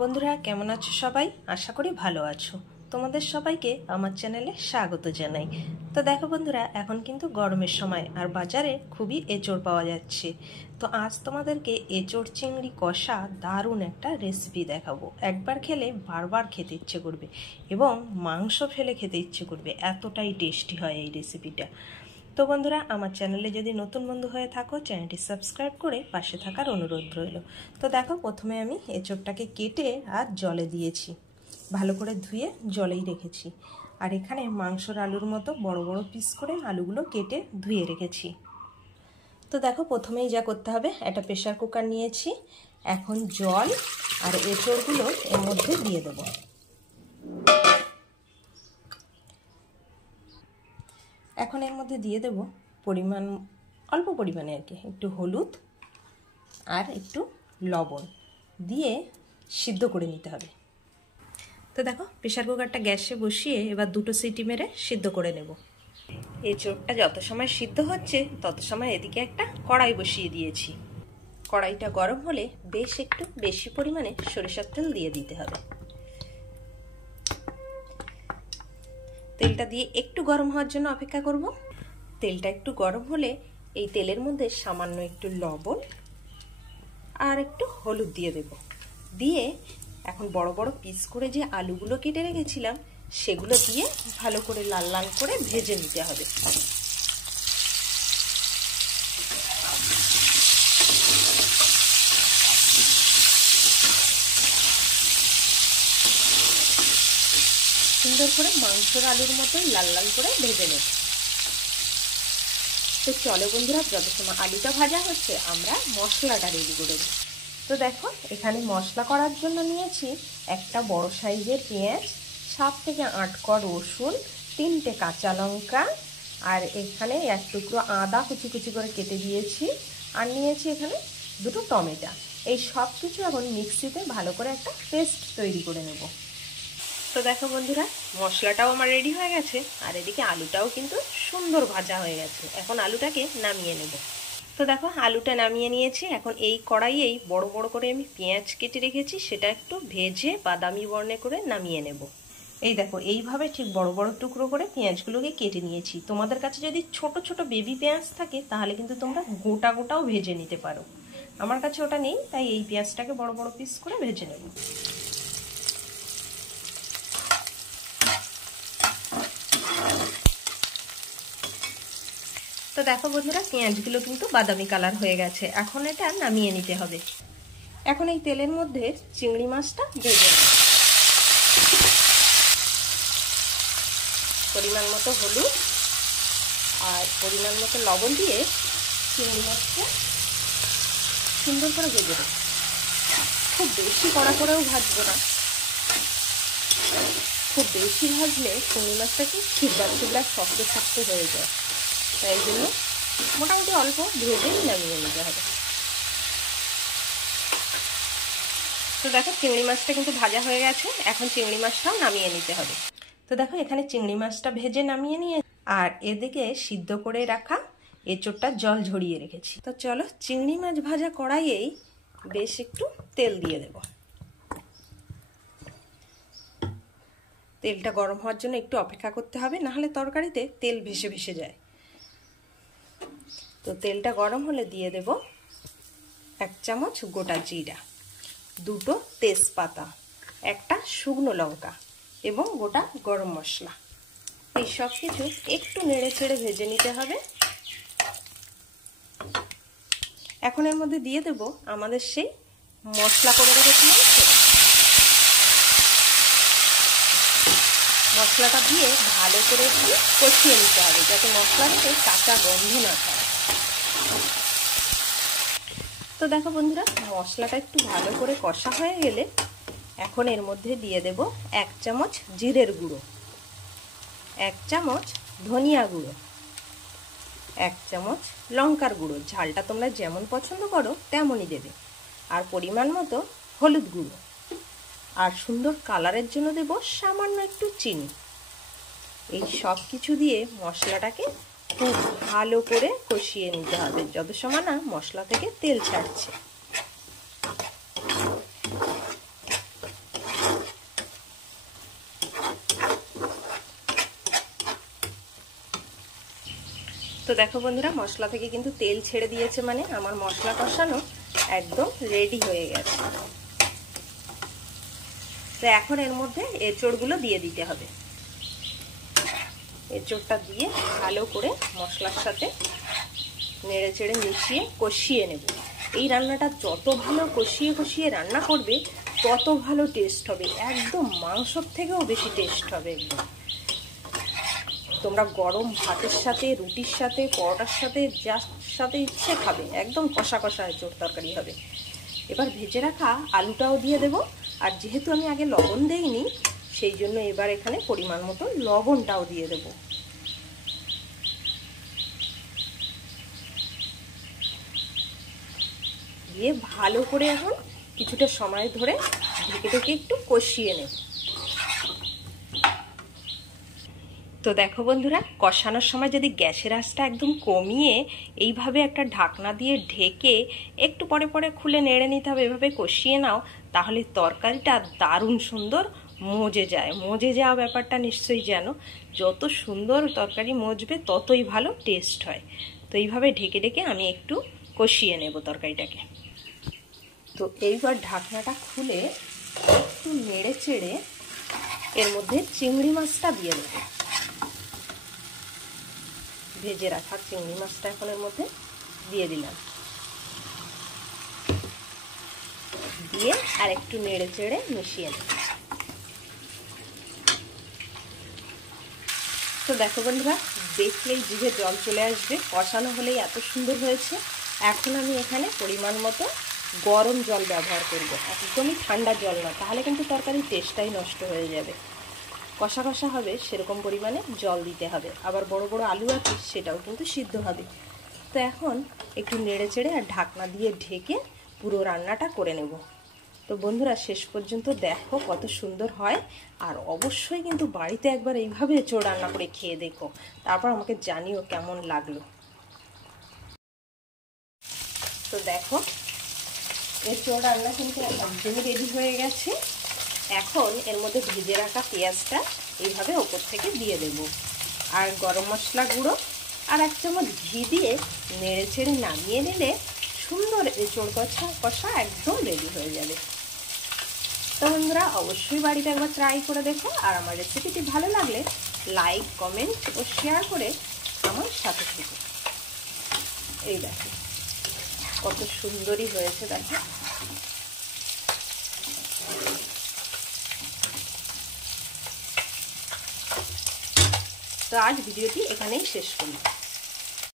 বন্ধুরা কেমন আছো সবাই? আশা করি ভালো আছো। তোমাদের সবাইকে আমার চ্যানেলে স্বাগত জানাই। তো দেখো বন্ধুরা, এখন কিন্তু গরমের সময় আর বাজারে খুবই এঁচোড় পাওয়া যাচ্ছে। তো আজ তোমাদেরকে এঁচোড় চিংড়ি কষা দারুণ একটা রেসিপি দেখাবো। একবার খেলে বারবার খেতে ইচ্ছে করবে এবং মাংস ফেলে খেতে ইচ্ছে করবে, এতটাই টেস্টি হয় এই রেসিপিটা। তো বন্ধুরা, আমার চ্যানেলে যদি নতুন বন্ধু হয়ে থাকো, চ্যানেলটি সাবস্ক্রাইব করে পাশে থাকার অনুরোধ রইল। তো দেখো, প্রথমে আমি এঁচোড়টাকে কেটে আর জলে দিয়েছি, ভালো করে ধুয়ে জলেই রেখেছি। আর এখানে মাংসর আলুর মতো বড় বড় পিস করে আলুগুলো কেটে ধুয়ে রেখেছি। তো দেখো, প্রথমেই যা করতে হবে, একটা প্রেসার কুকার নিয়েছি। এখন জল আর এঁচোড়গুলো এর মধ্যে দিয়ে দেবো। এখন এর মধ্যে দিয়ে দেব অল্প পরিমাণে আর কি, একটু হলুদ আর একটু লবণ দিয়ে সিদ্ধ করে নিতে হবে। তো দেখো, প্রেসার কুকারটা গ্যাসে বসিয়ে এবার 2টো সিটি মেরে সিদ্ধ করে নেব। এঁচোড়টা যত সময় সিদ্ধ হচ্ছে তত সময় এদিকে একটা কড়াই বসিয়ে দিয়েছি। কড়াইটা গরম হলে বেশ একটু বেশি পরিমাণে সরিষার তেল দিয়ে দিতে হবে। তেলটা দিয়ে একটু গরম হওয়ার জন্য অপেক্ষা করব। তেলটা একটু গরম হলে এই তেলের মধ্যে সামান্য একটু লবণ আর একটু হলুদ দিয়ে দেব। দিয়ে এখন বড় বড় পিস করে যে আলুগুলো কেটে রেখেছিলাম সেগুলো দিয়ে ভালো করে লাল লাল করে ভেজে নিতে হবে। সুন্দর করে মাংসর আলুর মতোই লাল লাল করে ভেজে নেব। তো চলো বন্ধুরা, যত সময় আলুটা ভাজা হচ্ছে আমরা মশলাটা রেডি করে নিই। তো দেখো, এখানে মশলা করার জন্য নিয়েছি একটা বড় সাইজের পেঁয়াজ, 7 থেকে 8 কোয়া রসুন, 3টে কাঁচা লঙ্কা, আর এখানে 1 টুকরো আদা কুচি কুচি করে কেটে দিয়েছি, আর নিয়েছি এখানে 2টো টমেটো। এই সব কিছু এখন মিক্সিতে ভালো করে একটা পেস্ট তৈরি করে নেব। তো দেখো বন্ধুরা, মশলাটাও আমার রেডি হয়ে গেছে আর এদিকে আলুটাও কিন্তু সুন্দর ভাজা হয়ে গেছে। এখন আলুটাকে নামিয়ে নেব। তো দেখো, আলুটা নামিয়ে নিয়েছি। এখন এই কড়াইয়েই বড় বড় করে আমি পেঁয়াজ কেটে রেখেছি, সেটা একটু ভেজে বাদামি বর্ণে করে নামিয়ে নেব। এই দেখো, এইভাবে ঠিক বড় বড় টুকরো করে পেঁয়াজগুলোকে কেটে নিয়েছি। তোমাদের কাছে যদি ছোট ছোট বেবি পেঁয়াজ থাকে তাহলে কিন্তু তোমরা গোটা গোটাও ভেজে নিতে পারো। আমার কাছে ওটা নেই, তাই এই পেঁয়াজটাকে বড় বড় পিস করে ভেজে নেব। তো দেখো বন্ধুরা, পেঁয়াজগুলো কিন্তু বাদামি কালার হয়ে গেছে। এখন এটা নামিয়ে নিতে হবে। এখন এই তেলের মধ্যে চিংড়ি মাছটা ভেজে নেব। পরিমাণ মতো হলুদ আর পরিমাণ মতো লবণ দিয়ে চিংড়ি মাছটা সুন্দর করে ভেজে নেব। খুব বেশি কড়া করেও ভাজবো না, খুব বেশি ভাজলে চিংড়ি মাছটা কি ছিবড়া ছিবড়া শক্ত শক্ত হয়ে যায়, তাই জন্য মোটামুটি অল্প ভেজে নামিয়ে নিতে হবে। তো দেখো, চিংড়ি মাছটা কিন্তু ভাজা হয়ে গেছে। এখন চিংড়ি মাছটাও নামিয়ে নিতে হবে। তো দেখো, এখানে চিংড়ি মাছটা ভেজে নামিয়ে নিয়ে আর এদিকে সিদ্ধ করে রাখা এঁচোড়টা জল ঝরিয়ে রেখেছি। তো চলো, চিংড়ি মাছ ভাজা কড়াইয়েই বেশ একটু তেল দিয়ে দেব। তেলটা গরম হওয়ার জন্য একটু অপেক্ষা করতে হবে, নাহলে তরকারিতে তেল ভেসে ভেসে যায়। তো তেলটা গরম হলে দিয়ে দেব 1 চামচ গোটা জিরা, 2টো তেজপাতা, একটা শুকনো লঙ্কা এবং গোটা গরম মশলা। এই সব কিছু একটু নেড়ে ছেড়ে ভেজে নিতে হবে। এখন এর মধ্যে দিয়ে দেব আমাদের সেই মশলা করে রেখেছিলাম সেটা। মশলাটা দিয়ে ভালো করে একটু কষিয়ে নিতে হবে, যাতে মশলা থেকে কাঁচা গন্ধ না থাকে। তো দেখো বন্ধুরা, মশলাটা একটু ভালো করে কষা হয়ে গেলে এখন এর মধ্যে দিয়ে দেব 1 চামচ জিরের গুঁড়ো, 1 চামচ ধনিয়া গুঁড়ো, 1 চামচ লঙ্কার গুঁড়ো। ঝালটা তোমরা যেমন পছন্দ করো তেমনই দেবে। আর পরিমাণ মতো হলুদ গুঁড়ো, আর সুন্দর কালারের জন্য দেব সামান্য একটু চিনি। এই সব কিছু দিয়ে মশলাটাকে খুব ভালো করে কষিয়ে নিতে হবে যত সময় না মশলা থেকে তেল ছাড়ছে। তো দেখো বন্ধুরা, মশলা থেকে কিন্তু তেল ছেড়ে দিয়েছে, মানে আমার মশলা কষানো একদম রেডি হয়ে গেছে। তো এখন এর মধ্যে এঁচড়গুলো দিয়ে দিতে হবে। এঁচড়টা দিয়ে ভালো করে মশলার সাথে নেড়ে চেড়ে মিশিয়ে কষিয়ে নেব। এই রান্নাটা যত ভালো কষিয়ে কষিয়ে রান্না করবে তত ভালো টেস্ট হবে, একদম মাংসর থেকেও বেশি টেস্ট হবে একদম। তোমরা গরম ভাতের সাথে, রুটির সাথে, পরোটার সাথে, যার সাথে ইচ্ছে খাবে, একদম কষা কষা এঁচড় তরকারি হবে। এবার ভেজে রাখা আলুটাও দিয়ে দেব। আর যেহেতু আমি আগে লবণ দেইনি, সেই জন্য এবার এখানে পরিমাণ মতো লবণটাও দিয়ে দেব। দিয়ে ভালো করে এখন কিছুটা সময় ধরে ঢেকে ঢেকে একটু কষিয়ে নেব। তো দেখো বন্ধুরা, কষানোর সময় যদি গ্যাসের আঁচটা একদম কমিয়ে এইভাবে একটা ঢাকনা দিয়ে ঢেকে একটু পরে পরে খুলে নেড়ে নিতে হবে, এভাবে কষিয়ে নাও, তাহলে তরকারিটা দারুণ সুন্দর মজে যায়। মজে যাওয়া ব্যাপারটা নিশ্চয়ই জানো, যত সুন্দর তরকারি মজবে ততই ভালো টেস্ট হয়। তো এইভাবে ঢেকে ঢেকে আমি একটু কষিয়ে নেব তরকারিটাকে। তো এইবার ঢাকনাটা খুলে একটু নেড়ে চেড়ে এর মধ্যে চিংড়ি মাছটা দিয়ে দেবো। ভেজে রাখা চিংড়ি মাছটা এখন এর মধ্যে দিয়ে দিলাম। দিয়ে আর একটু নেড়ে চেড়ে মিশিয়ে নেব। তো দেখো বন্ধুরা, দেখলেই জিভে জল চলে আসবে, কষানো হলেই এত সুন্দর হয়েছে। এখন আমি এখানে পরিমাণ মতো গরম জল ব্যবহার করব, একদমই ঠান্ডা জল না, তাহলে কিন্তু তরকারির টেস্টটাই নষ্ট হয়ে যাবে। কষা কষা হবে সেরকম পরিমাণে জল দিতে হবে। আবার বড় বড় আলু আছে, সেটাও কিন্তু সিদ্ধ হবে। তো এখন একটু নেড়ে চেড়ে আর ঢাকনা দিয়ে ঢেকে পুরো রান্নাটা করে নেব। তো বন্ধুরা, শেষ পর্যন্ত দেখো কত সুন্দর হয়। আর অবশ্যই কিন্তু বাড়িতে একবার এইভাবে এঁচড় রান্না করে খেয়ে দেখো, তারপর আমাকে জানিও কেমন লাগলো। তো দেখো, এঁচড় রান্না কিন্তু একদমই রেডি হয়ে গেছে। এখন এর মধ্যে ভেজে রাখা পেঁয়াজটা এইভাবে ওপর থেকে দিয়ে দেব, আর গরম মশলা গুঁড়ো আর 1 চামচ ঘি দিয়ে নেড়ে চেড়ে নামিয়ে নিলে সুন্দর এঁচড় কষা একদম রেডি হয়ে যাবে। তো বন্ধুরা, অবশ্যই বাড়িতে একবার ট্রাই করে দেখো। আর আমার রেসিপিটি ভালো লাগলে লাইক, কমেন্ট ও শেয়ার করে আমার সাথে থেকো। এই দেখো কত সুন্দরই হয়েছে, দেখো। তো আজ ভিডিওটি এখানেই শেষ করি।